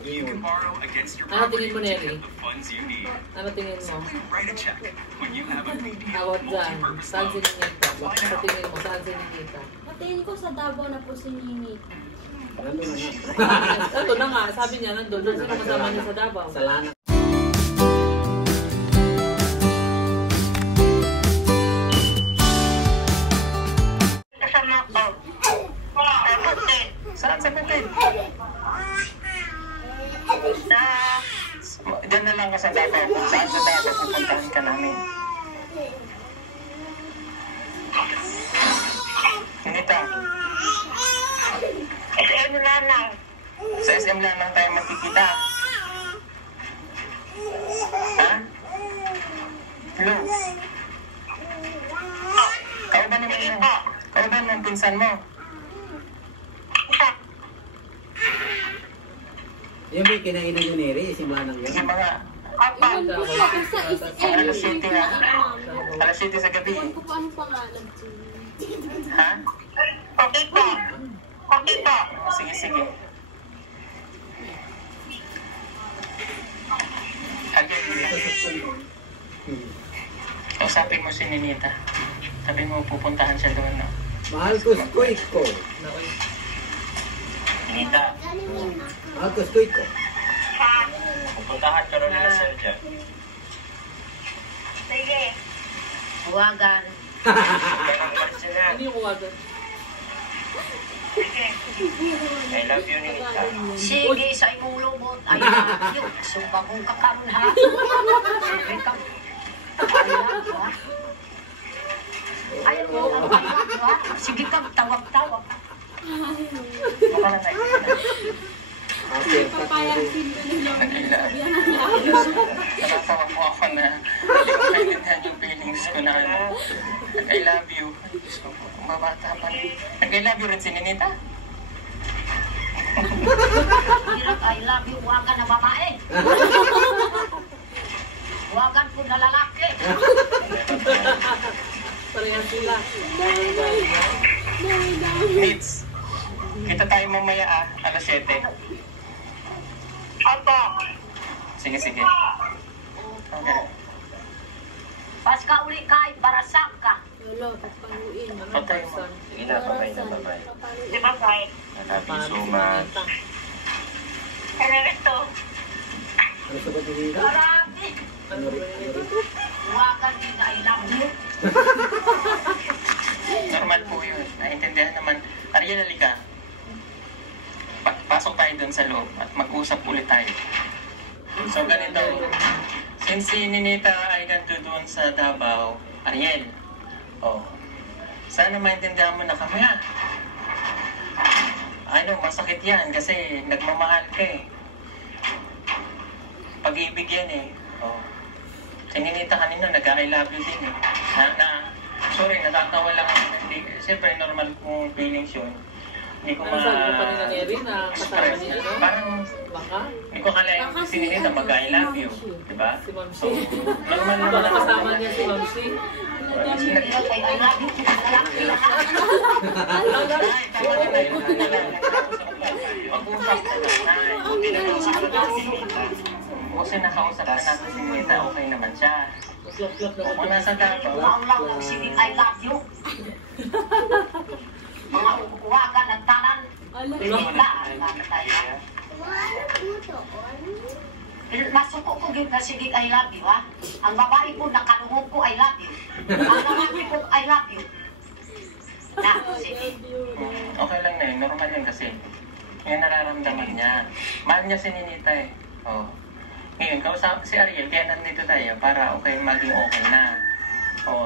You can borrow against your Ano property tingin mo, to Nelly? get the funds you need. Ano tingin mo? Simply write a check when you have a BPO Tawag dyan. multi-purpose Saan loan. si Ninita? Sa tingin mo, saan si Ninita? Patingin ko sa Davao na po si Ninita. Ito na nga, sabi niya, nandun. Sino kasama niya sa Davao? Sa lana. Kasama ko. Putin. Saan sa Putin? Diyan na lang ka sa Davao. Kung saan sa Davao, pupuntahan ka namin. Nita, SM Lanang. sa SM lang tayo magkikita. Ha? Hello? Kau ba naman ng pinsan mo? Yung may kinainan ni Neri, simula ng Sige yun. mga Apa. Iwan ko po sa SM. alas 7 ha? Alas 7 sa gabi. Iwan ko po ano pangalan. Ha? Okay po. Okay po. Sige, sige. Again, usapin mo si Ninita. Sabi mo pupuntahan siya doon, no? Mahal ko skoy ko. Ninita, Mahal ko skoy ko. pupuntahan ka rin nila sir dyan. Sige. Huwagan. Hindi mo agad. Sige. I love you, Ninita. Sige, sa imulo mo. Ay, yun. Sumba kong kakaroon ha. Sige ka. Ayaw mo ang pagkakot ha. Sige ka, tawag-tawag. Baka na naikita. Okay, papayang Nakatawa po ako na hindi ko kailangan yung feelings ko na ano. I love you. Diyos ko po, kung babata pa. I love you rin si Ninita. I love you, huwagan na babae. Huwagan po na lalaki. Parehas sila. Needs. Kita tayo mamaya alas 7. Opo. Sige, sige. Okay. Pas ka uli kay barasak ka. Lolo, papaluin. Patay mo. Sige na, babay na, babay. Di ba, Fai? I love you so much. Ano ito? Ano sa ba't hindi? Marami. Ano rin? Huwagan din na I love you. Normal po yun. Naintindihan naman. Ariel, halika. Pasok tayo dun sa loob at mag-usap ulit tayo. So, ganito. Since si Ninita ay ganito doon sa Davao, Ariel, sana maintindihan mo na kami ha. Ano, masakit yan kasi nagmamahal ka eh. Pag-ibig yan eh. Si Ninita kanina nag-I love you din eh. Sorry, natatawa lang ako. Siyempre, normal kong feelings yun. Hindi ko Ano sabi ko pa nila Neri na kasama express. niya, no? Parang, Baka? hindi ko kalahin si Ninita mag-I love you. Diba? Si Ma'am So, C. normal Baka naman kasama niya si Ma'am C. I love you. Lalaki ha. Ay, tama na tayo. Mag-usap ka na. Hindi na kausap ka na si Ninita. Kasi nakausap ka natin si Ninita, okay naman siya. Maslap-slap na Kung nasa Davao, Ulang lang sinig I love you. Mga huwagan at tanan. Nasuko ko yun na sinig I love you ha. Ang babae po nakalungog ko I love you. Ang lalaki po I love you. Na, sige. okay lang na yun. Normal yun kasi. Yung nararamdaman niya. Mahal niya si Ninita eh. Ngayon, kausap si Ariel, kaya nandito tayo para maging okay na.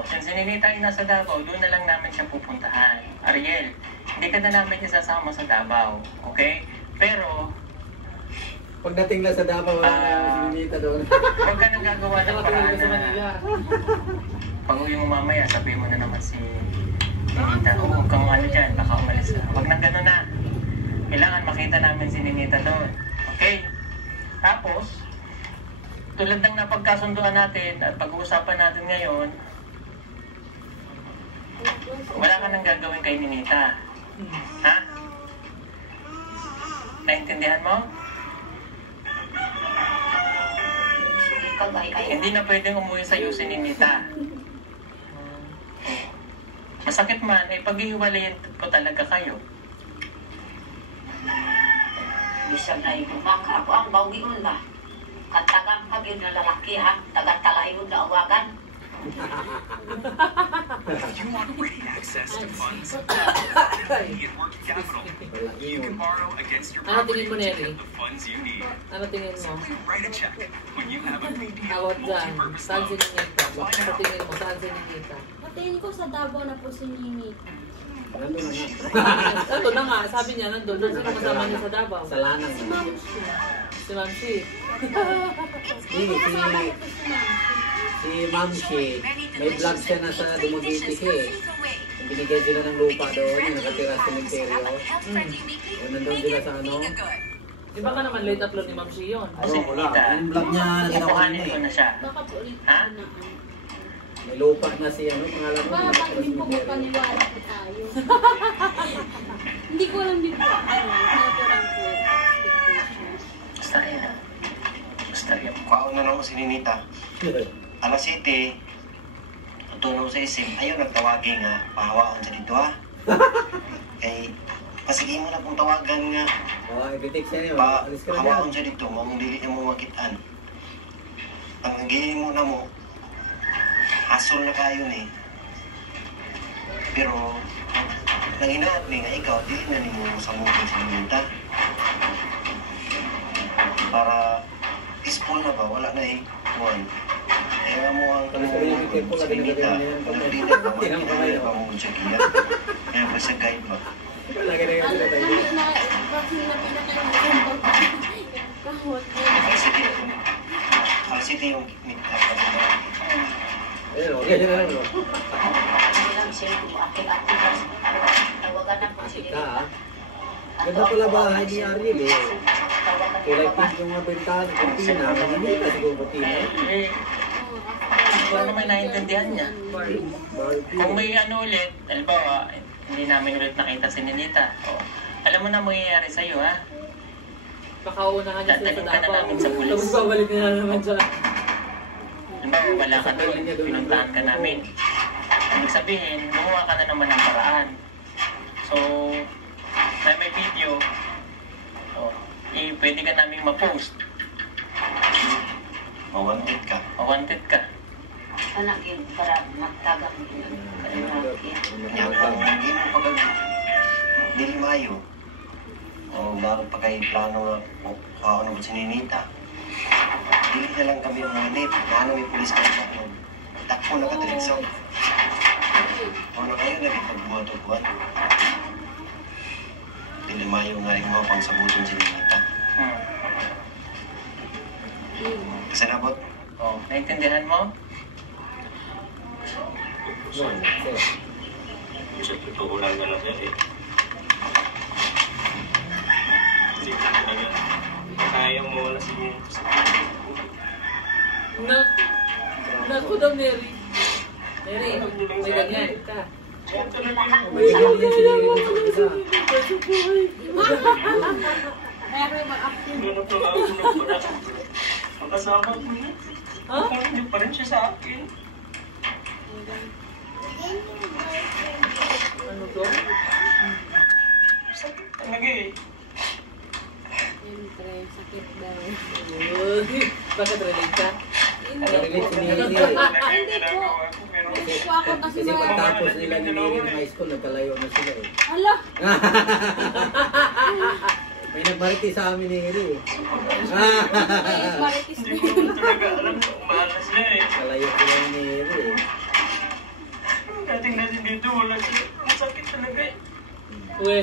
Since si Ninita ay nasa Davao, doon na lang namin siya pupuntahan. Ariel, hindi ka na namin isasama sa Davao. Okay? Pero, Pagdating na sa Davao, wala na yung sinita doon. huwag ka nang gagawa ng Nakatulog paraan ka sa na Manila. pag uwi mo mamaya, sabihin mo na naman si Ninita, huwag kang ano dyan, baka umalis na. Huwag nang gano'n na. Kailangan makita namin si Ninita doon. Okay? Tapos, tulad ng napagkasunduan natin at pag-uusapan natin ngayon, wala ka nang gagawin kay Ninita. Ha? Naintindihan mo? kagay ay. Hindi na pwedeng umuwi sa iyo si Ninita. Masakit man, eh paghihiwalayin ko talaga kayo. Bisan na ikumaka ako ang bawiun ba? Katagang pag yun na lalaki ha, taga-talayon na awagan. If you want ready access to funds, immediate working capital, you can borrow against your Ano property tingin mo, to Nelly? get the funds you need. Ano tingin mo? Simply write a check when you have a Awat dyan. multi-purpose Saan si loan. Ninita? Sa tingin mo, saan si Ninita? Patingin ko sa Davao na po si Nini. Nandun na nga. Ito na nga, sabi niya nandun. Sino kasama niya sa Davao? Sa lanang. Si Ma'am Shu. Si Mamsi. Si Ma'am Shi, may vlog siya na sa Dumaguete siya eh. Binigyan sila ng lupa doon, yung nakatira sa cemetery. O nandun sila sa ano. Di ba ka naman late upload ni Mamsi yun? Kasi wala. Ninita, Yung vlog niya na ginawa kukuhanin niya ko eh. na siya. Baka po ulit Ha? na May lupa na si ano, pangalan mo. Baka nakatira sa hindi po cemetery. magpaniwala po tayo. Hindi ko alam din po ano, natural po expectations. Basta yan. Basta yan. Kaon na lang mo si Ninita. Alas 7, tutunaw sa isim. Ayaw nagtawagin nga, pahawaan sa dito ha. Kay, pasige mo na pong tawagan nga, Oh, i-detect siya yun. pa Alis ka na hawaan dyan. sa dito, mong dili niya mo makitaan. Ang nagihin mo na mo, hasol na kayo ni. Pero, nanginaat ni nga ikaw, dili na ni mo sa mukha si Ninita. Para, peaceful na ba? Wala na eh. Juan. Kaya mo ang Alis ka na yung tiempo, sa lagi na Ninita. ganyan yan. Wala din na ba? Tinang kamay, Wala ba oh. mong tsagiya? Kaya pa sa guide ba? Lagi na yung Ano sila po tayo. na, kasi na pinakailangan kahot Ang city yung meet up pa rin ba? Ayun o, ganyan na lang o. Ano lang siya yung ate-ate kasi tawagan na po si Ka ah. Ganda pala bahay ni Ariel eh. Tawagan Kulay na pink yung mga bintana, kuntina. Hindi ka siguro kuntina. Eh, wala naman naiintindihan niya. Barbie. Kung may ano ulit, halimbawa, hindi namin ulit nakita si Ninita. O, alam mo na mangyayari sa'yo, ha? Pakaunahan niya sila sa Dadalhin ka na Davao. namin sa pulis. Tapos babalik niya na naman dyan. Halimbawa, wala ka doon, pinuntahan ka namin. Ibig sabihin, gumawa ka na naman ng paraan. So, may video, pwede ka namin ma-post. Mawanted ka. Mawanted ka. anak yun para magtagang yun. Kaya kung hindi mo pag dili mayo, o lalo pa kay plano nga kung ano ba si Ninita, dili na lang kami umanit. Ano may pulis ka na takpo na ka talaga sa ano kayo na rin pagbuhat o buhat. Dili mayo nga yung mga pangsabutin si Ninita. Kasi nabot, Oh, naintindihan mo? Yun, sir. Sa totoo lang na sir eh. Hindi ko talaga kaya mo wala sige. Naku daw, Mary. Mary, may ganyan ka. May gano'n yan sinigil ko sa isa. Pero mag-active. Ano to ako nung para makasama ko niya. Ha? Kung hindi pa rin siya sa akin. Ano to? Sakit talaga eh. Siyempre, sakit daw. Uy, bakit relate ka? Relate si Neri. Hindi po. Ginagawa ko, pero Hindi po ako kasi Kasi mga... pagtapos nila ni Neri ng high school, nagkalayo na sila eh. Hala! May nagbariti sa amin ni Neri eh. May maritis hindi ko naman talaga alam kung malas niya eh. Kalayo sila ni Neri eh. Dating natin dito, wala siya. Ang sakit talaga eh. Uy,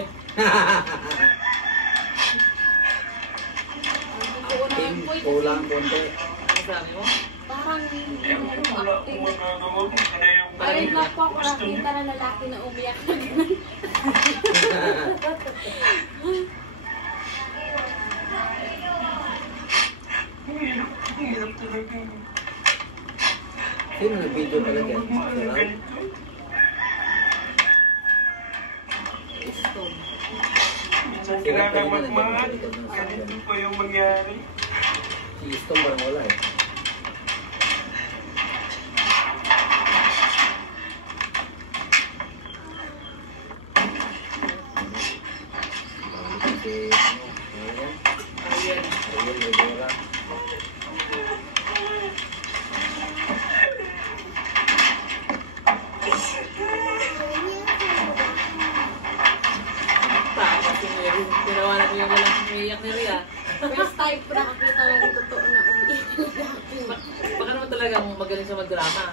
Acting, kulang konti. ano sabi mo? Parang Eh, wala akong magagawa kung ano yung Parang na po ako gusto nakita niya. na lalaki na umiyak na gano'n. Ang hirap talaga. Sino nag-video pala dyan? Sarap? Ganito. Minsan kailangan magmahal. Ganito pa yung mangyari. Si Istom parang wala eh. First time ko nakakita ng totoo na umiiyak na ako. Baka naman talagang magaling sa magdrama.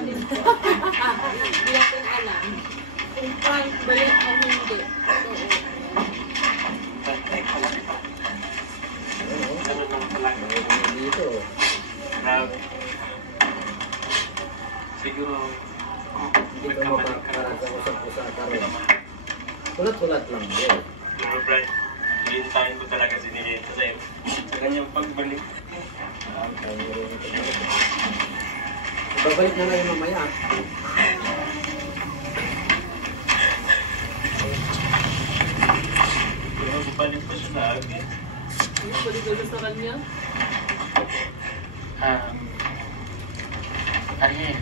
Hindi ko alam. Kung prank ba yun o hindi. Ganun lang talaga. Dito. Grabe. Siguro, Hindi ko mapaparasausap-usap karon. Kulat-kulat lang. Yun. Pero Brad, hintayin ko talaga si Nilita sa kanyang pagbalik. Babalik na lang yung mamaya. Pero balik pa siya lagi. Balik-balik sa kanya. Ariel,